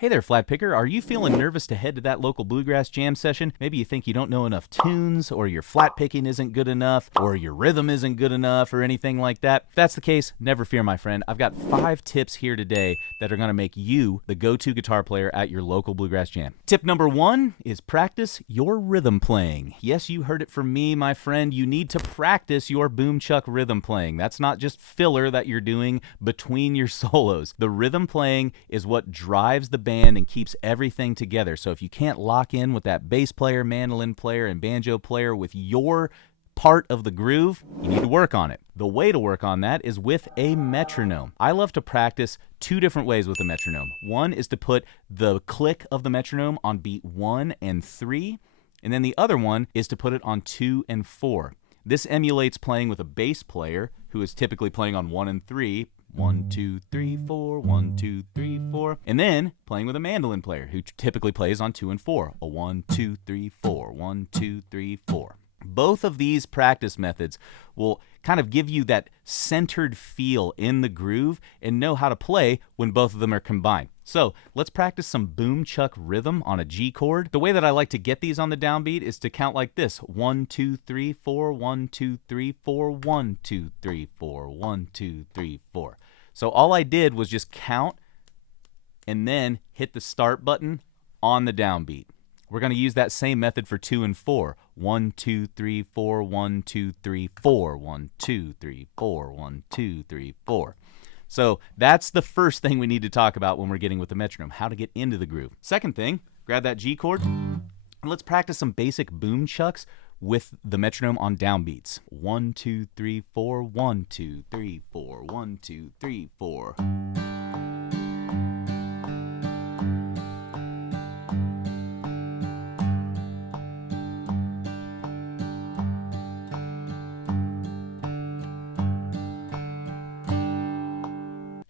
Hey there, flat picker. Are you feeling nervous to head to that local bluegrass jam session? Maybe you think you don't know enough tunes, or your flat picking isn't good enough, or your rhythm isn't good enough, or anything like that. If that's the case, never fear, my friend. I've got 5 tips here today that are going to make you the go-to guitar player at your local bluegrass jam. Tip number 1 is practice your rhythm playing. Yes, you heard it from me, my friend. You need to practice your boom chuck rhythm playing. That's not just filler that you're doing between your solos. The rhythm playing is what drives the band and keeps everything together. So if you can't lock in with that bass player, mandolin player, and banjo player with your part of the groove, you need to work on it. The way to work on that is with a metronome. I love to practice 2 different ways with a metronome. One is to put the click of the metronome on beat 1 and 3, and then the other one is to put it on 2 and 4. This emulates playing with a bass player who is typically playing on 1 and 3, 1, 2, 3, 4, 1, 2, 3, 4, and then playing with a mandolin player who typically plays on 2 and 4, a 1, 2, 3, 4, 1, 2, 3, 4. Both of these practice methods will kind of give you that centered feel in the groove and know how to play when both of them are combined. So let's practice some boom chuck rhythm on a G chord. The way that I like to get these on the downbeat is to count like this: 1, 2, 3, 4, 1, 2, 3, 4, 1, 2, 3, 4, 1, 2, 3, 4. So all I did was just count and then hit the start button on the downbeat. We're going to use that same method for 2 and 4. 1, 2, 3, 4, 1, 2, 3, 4, 1, 2, 3, 4, 1, 2, 3, 4. So that's the first thing we need to talk about when we're getting with the metronome, how to get into the groove. Second thing, grab that G chord and let's practice some basic boom chucks with the metronome on downbeats. 1, 2, 3, 4, 1, 2, 3, 4, 1, 2, 3, 4.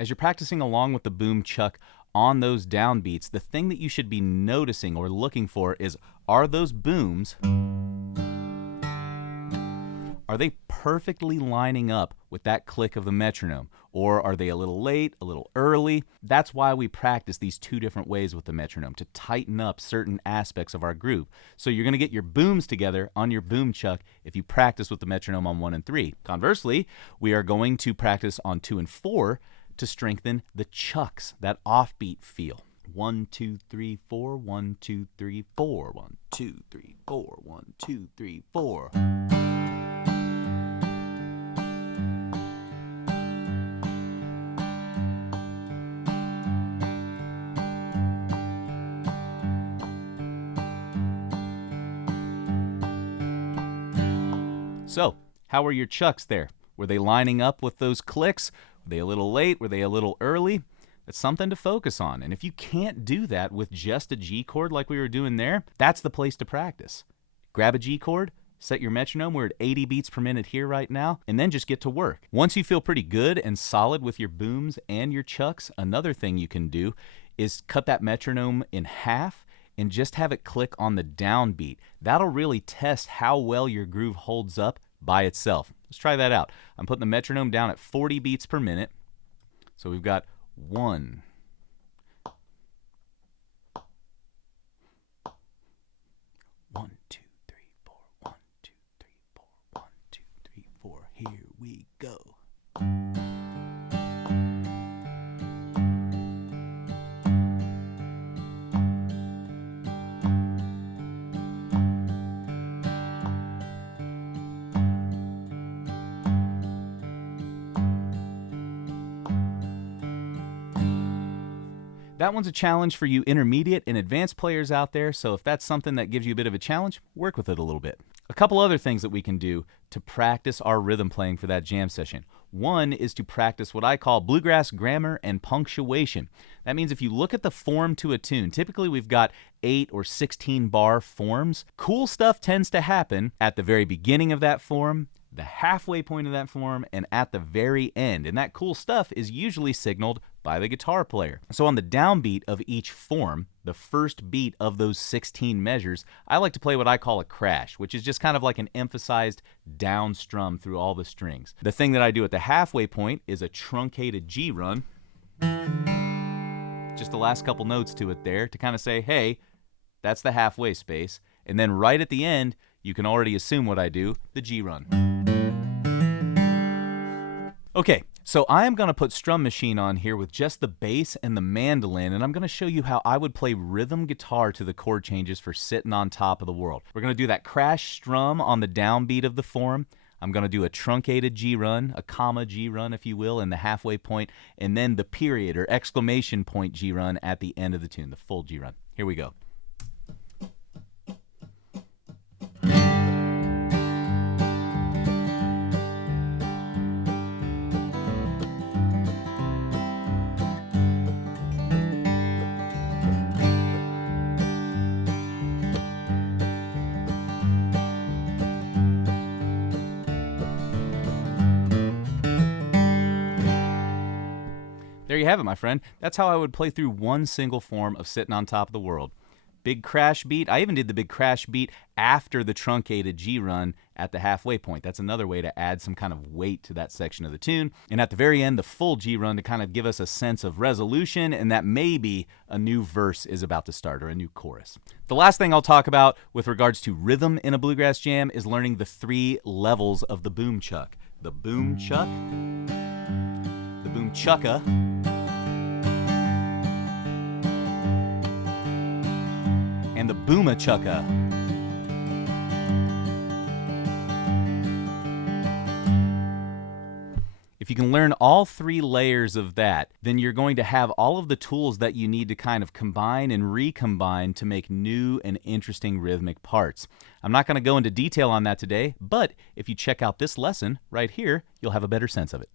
As you're practicing along with the boom chuck on those downbeats, the thing that you should be noticing or looking for is, are those booms, are they perfectly lining up with that click of the metronome? Or are they a little late, a little early? That's why we practice these 2 different ways with the metronome, to tighten up certain aspects of our groove. So you're going to get your booms together on your boom chuck if you practice with the metronome on 1 and 3. Conversely, we are going to practice on 2 and 4 to strengthen the chucks, that offbeat feel. 1, 2, 3, 4, 1, 2, 3, 4, 1, 2, 3, 4, 1, 2, 3, 4. So, how were your chucks there? Were they lining up with those clicks? Were they a little late? Were they a little early? That's something to focus on. And if you can't do that with just a G chord like we were doing there, that's the place to practice. Grab a G chord, set your metronome. We're at 80 beats per minute here right now, and then just get to work. Once you feel pretty good and solid with your booms and your chucks, another thing you can do is cut that metronome in half and just have it click on the downbeat. That'll really test how well your groove holds up by itself. Let's try that out. I'm putting the metronome down at 40 beats per minute. So we've got 1, 1, 2, 3, 4, 1, 2, 3, 4, 1, 2, 3, 4. Here we go. That one's a challenge for you intermediate and advanced players out there, so if that's something that gives you a bit of a challenge, work with it a little bit. A couple other things that we can do to practice our rhythm playing for that jam session. One is to practice what I call bluegrass grammar and punctuation. That means if you look at the form to a tune, typically we've got 8 or 16 bar forms. Cool stuff tends to happen at the very beginning of that form, the halfway point of that form, and at the very end. And that cool stuff is usually signaled by the guitar player. So on the downbeat of each form, the first beat of those 16 measures, I like to play what I call a crash, which is just kind of like an emphasized down strum through all the strings. The thing that I do at the halfway point is a truncated G run. just the last couple notes to it there to kind of say, hey, that's the halfway space. And then right at the end, you can already assume what I do, the G run. Okay, so I am going to put Strum Machine on here with just the bass and the mandolin, and I'm going to show you how I would play rhythm guitar to the chord changes for Sitting on Top of the World. We're going to do that crash strum on the downbeat of the form. I'm going to do a truncated G run, a comma G run, if you will, in the halfway point, and then the period or exclamation point G run at the end of the tune, the full G run. Here we go. There you have it, my friend. That's how I would play through one single form of Sitting on Top of the World. Big crash beat. I even did the big crash beat after the truncated G run at the halfway point. That's another way to add some kind of weight to that section of the tune. And at the very end, the full G run to kind of give us a sense of resolution and that maybe a new verse is about to start or a new chorus. The last thing I'll talk about with regards to rhythm in a bluegrass jam is learning the 3 levels of the boom chuck. The boom chuck, the boom chucka, and the booma chucka. If you can learn all 3 layers of that, then you're going to have all of the tools that you need to kind of combine and recombine to make new and interesting rhythmic parts. I'm not going to go into detail on that today, but if you check out this lesson right here, you'll have a better sense of it.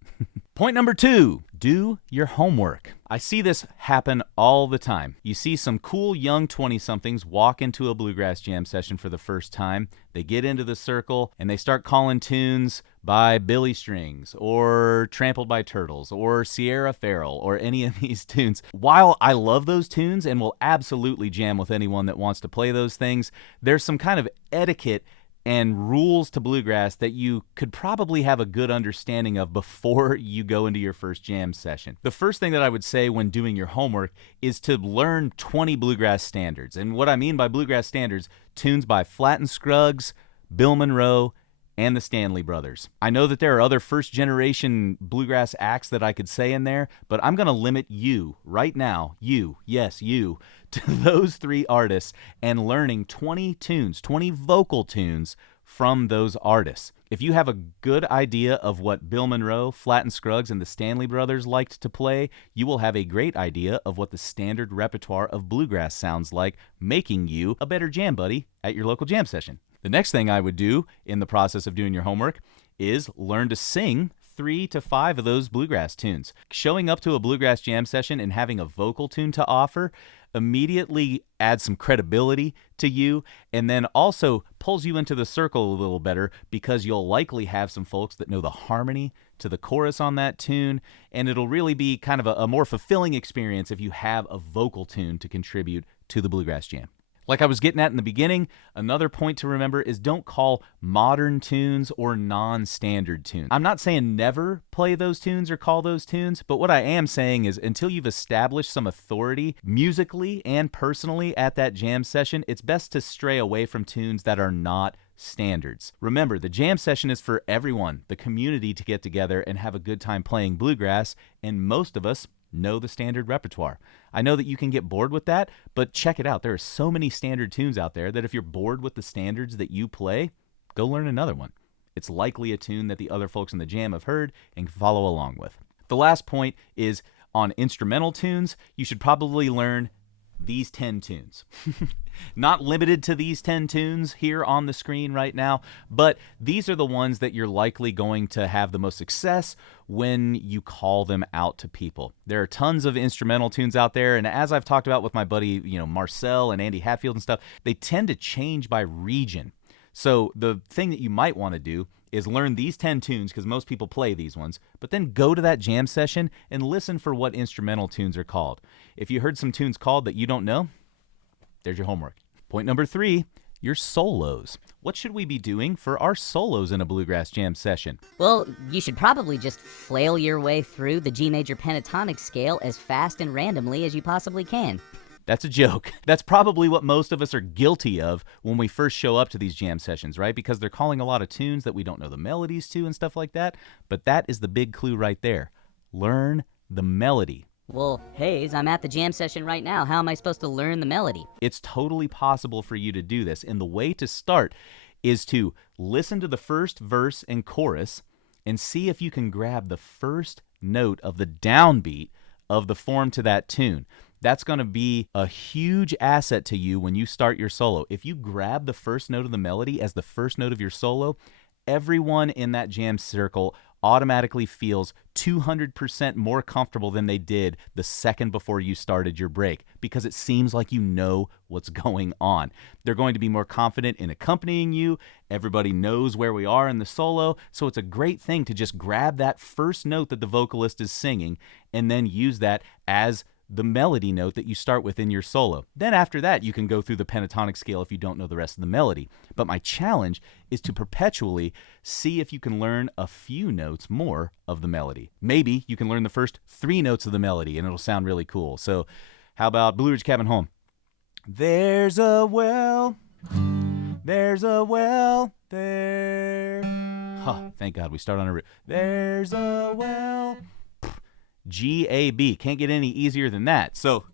Point number 2, do your homework. I see this happen all the time. You see some cool young 20-somethings walk into a bluegrass jam session for the first time. They get into the circle and they start calling tunes by Billy Strings or Trampled by Turtles or Sierra Farrell or any of these tunes. While I love those tunes and will absolutely jam with anyone that wants to play those things, there's some kind of etiquette and rules to bluegrass that you could probably have a good understanding of before you go into your first jam session. The first thing that I would say when doing your homework is to learn 20 bluegrass standards. And what I mean by bluegrass standards, tunes by Flatt and Scruggs, Bill Monroe, and the Stanley Brothers. I know that there are other first-generation bluegrass acts that I could say in there, but I'm going to limit you right now, you, yes, you, to those 3 artists and learning 20 tunes, 20 vocal tunes from those artists. If you have a good idea of what Bill Monroe, Flatt and Scruggs, and the Stanley Brothers liked to play, you will have a great idea of what the standard repertoire of bluegrass sounds like, making you a better jam buddy at your local jam session. The next thing I would do in the process of doing your homework is learn to sing 3 to 5 of those bluegrass tunes. Showing up to a bluegrass jam session and having a vocal tune to offer immediately adds some credibility to you and then also pulls you into the circle a little better because you'll likely have some folks that know the harmony to the chorus on that tune, and it'll really be kind of a more fulfilling experience if you have a vocal tune to contribute to the bluegrass jam. Like I was getting at in the beginning, another point to remember is don't call modern tunes or non-standard tunes. I'm not saying never play those tunes or call those tunes, but what I am saying is until you've established some authority musically and personally at that jam session, it's best to stray away from tunes that are not standards. Remember, the jam session is for everyone, the community to get together and have a good time playing bluegrass, and most of us know the standard repertoire. I know that you can get bored with that, but check it out. There are so many standard tunes out there that if you're bored with the standards that you play, go learn another one. It's likely a tune that the other folks in the jam have heard and can follow along with. The last point is on instrumental tunes, you should probably learn these 10 tunes. Not limited to these 10 tunes here on the screen right now, but these are the ones that you're likely going to have the most success when you call them out to people. There are tons of instrumental tunes out there, and as I've talked about with my buddy, Marcel and Andy Hatfield and stuff, they tend to change by region. So the thing that you might want to do is learn these 10 tunes because most people play these ones, but then go to that jam session and listen for what instrumental tunes are called. If you heard some tunes called that you don't know, there's your homework. Point number 3, your solos. What should we be doing for our solos in a bluegrass jam session? Well, you should probably just flail your way through the G major pentatonic scale as fast and randomly as you possibly can. That's a joke. That's probably what most of us are guilty of when we first show up to these jam sessions, right? Because they're calling a lot of tunes that we don't know the melodies to and stuff like that. But that is the big clue right there. Learn the melody. Well, Hayes, I'm at the jam session right now. How am I supposed to learn the melody? It's totally possible for you to do this. And the way to start is to listen to the first verse and chorus and see if you can grab the first note of the downbeat of the form to that tune. That's going to be a huge asset to you when you start your solo. If you grab the first note of the melody as the first note of your solo, everyone in that jam circle automatically feels 200% more comfortable than they did the second before you started your break, because it seems like you know what's going on. They're going to be more confident in accompanying you. Everybody knows where we are in the solo, so it's a great thing to just grab that first note that the vocalist is singing and then use that as the melody note that you start with in your solo. Then after that, you can go through the pentatonic scale if you don't know the rest of the melody. But my challenge is to perpetually see if you can learn a few notes more of the melody. Maybe you can learn the first 3 notes of the melody and it'll sound really cool. So how about Blue Ridge Cabin Home? There's a well there. Oh, thank God we start on a root. There's a well. G-A-B. Can't get any easier than that. So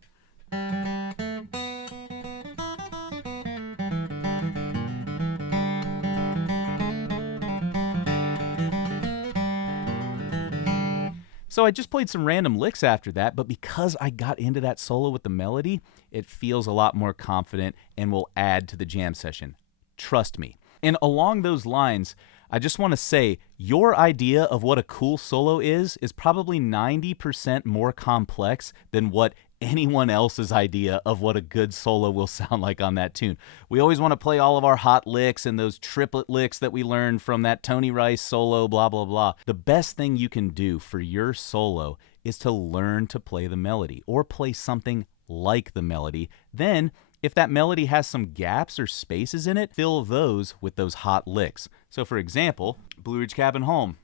I just played some random licks after that, but because I got into that solo with the melody, it feels a lot more confident and will add to the jam session. Trust me. And along those lines, I just want to say your idea of what a cool solo is probably 90% more complex than what anyone else's idea of what a good solo will sound like on that tune. We always want to play all of our hot licks and those triplet licks that we learned from that Tony Rice solo, blah, blah, blah. The best thing you can do for your solo is to learn to play the melody or play something like the melody. Then if that melody has some gaps or spaces in it, fill those with those hot licks. So for example, Blue Ridge Cabin Home.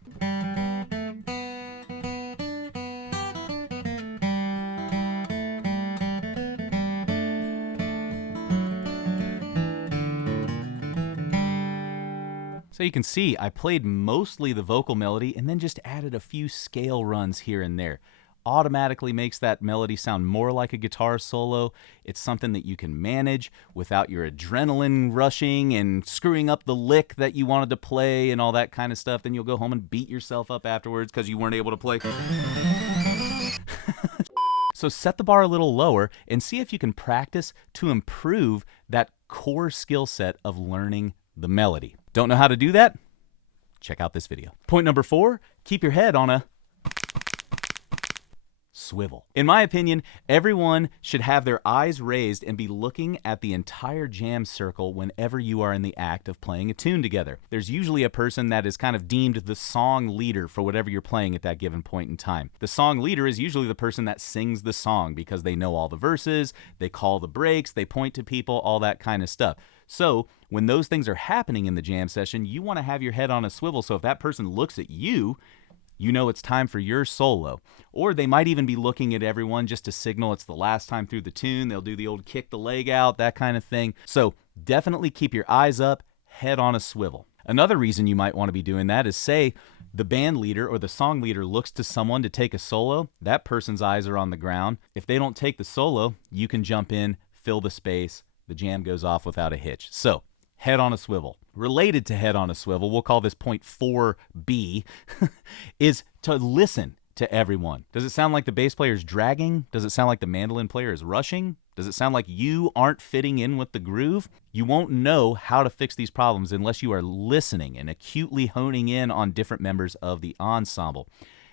So you can see I played mostly the vocal melody and then just added a few scale runs here and there. Automatically makes that melody sound more like a guitar solo. It's something that you can manage without your adrenaline rushing and screwing up the lick that you wanted to play and all that kind of stuff. Then you'll go home and beat yourself up afterwards because you weren't able to play. So set the bar a little lower and see if you can practice to improve that core skill set of learning the melody. Don't know how to do that? Check out this video. Point number 4, keep your head on a swivel. In my opinion, everyone should have their eyes raised and be looking at the entire jam circle whenever you are in the act of playing a tune together. There's usually a person that is kind of deemed the song leader for whatever you're playing at that given point in time. The song leader is usually the person that sings the song because they know all the verses, they call the breaks, they point to people, all that kind of stuff. So when those things are happening in the jam session, you want to have your head on a swivel so if that person looks at you, you know it's time for your solo. Or they might even be looking at everyone just to signal it's the last time through the tune. They'll do the old kick the leg out, that kind of thing. So definitely keep your eyes up, head on a swivel. Another reason you might want to be doing that is say the band leader or the song leader looks to someone to take a solo. That person's eyes are on the ground. If they don't take the solo, you can jump in, fill the space. The jam goes off without a hitch. So head on a swivel. Related to head on a swivel, we'll call this point 4B, is to listen to everyone. Does it sound like the bass player is dragging? Does it sound like the mandolin player is rushing? Does it sound like you aren't fitting in with the groove? You won't know how to fix these problems unless you are listening and acutely honing in on different members of the ensemble.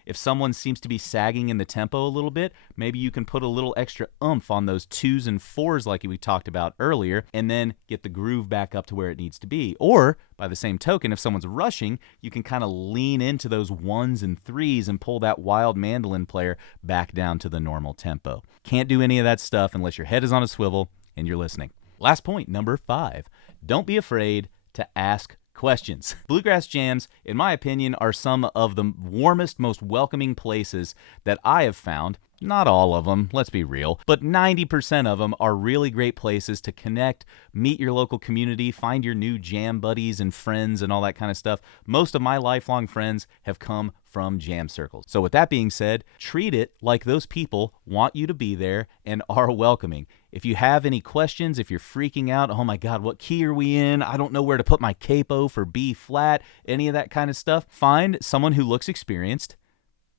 If someone seems to be sagging in the tempo a little bit, maybe you can put a little extra oomph on those 2s and 4s like we talked about earlier, and then get the groove back up to where it needs to be. Or, by the same token, if someone's rushing, you can kind of lean into those 1s and 3s and pull that wild mandolin player back down to the normal tempo. Can't do any of that stuff unless your head is on a swivel and you're listening. Last point, number 5. Don't be afraid to ask questions. Bluegrass jams, in my opinion, are some of the warmest, most welcoming places that I have found. Not all of them, let's be real, but 90% of them are really great places to connect, meet your local community, find your new jam buddies and friends and all that kind of stuff. Most of my lifelong friends have come from jam circles. So with that being said, treat it like those people want you to be there and are welcoming. If you have any questions, if you're freaking out, oh my God, what key are we in? I don't know where to put my capo for B flat, any of that kind of stuff, find someone who looks experienced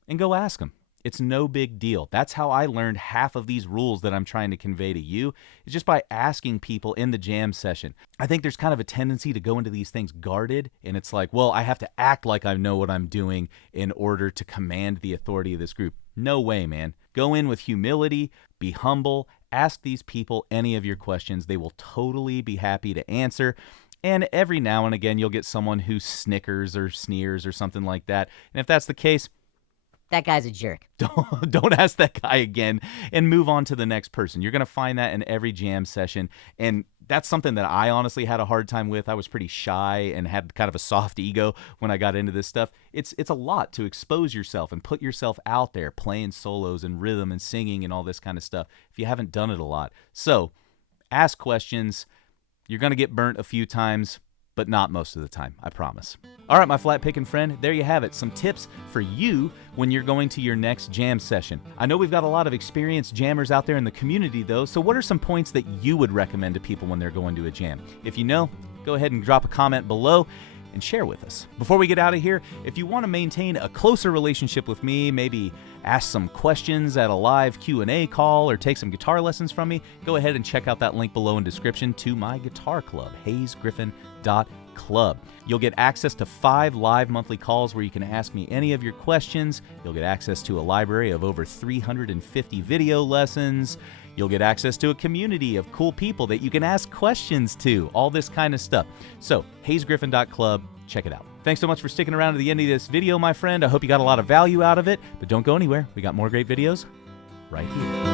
and go ask them. It's no big deal. That's how I learned half of these rules that I'm trying to convey to you, is just by asking people in the jam session. I think there's kind of a tendency to go into these things guarded, and it's like, well, I have to act like I know what I'm doing in order to command the authority of this group. No way, man. Go in with humility, be humble, ask these people any of your questions. They will totally be happy to answer. And every now and again, you'll get someone who snickers or sneers or something like that. And if that's the case, that guy's a jerk. Don't ask that guy again and move on to the next person. You're going to find that in every jam session. And that's something that I honestly had a hard time with. I was pretty shy and had kind of a soft ego when I got into this stuff. It's a lot to expose yourself and put yourself out there playing solos and rhythm and singing and all this kind of stuff if you haven't done it a lot. So ask questions. You're going to get burnt a few times, but not most of the time, I promise. All right, my flat picking friend, there you have it. Some tips for you when you're going to your next jam session. I know we've got a lot of experienced jammers out there in the community, though, so what are some points that you would recommend to people when they're going to a jam? If you know, go ahead and drop a comment below and share with us. Before we get out of here, if you want to maintain a closer relationship with me, maybe ask some questions at a live Q&A call or take some guitar lessons from me, go ahead and check out that link below in description to my guitar club, hayesgriffin.club. You'll get access to 5 live monthly calls where you can ask me any of your questions. You'll get access to a library of over 350 video lessons. You'll get access to a community of cool people that you can ask questions to, all this kind of stuff. So, hayesgriffin.club, check it out. Thanks so much for sticking around to the end of this video, my friend. I hope you got a lot of value out of it, but don't go anywhere. We got more great videos right here.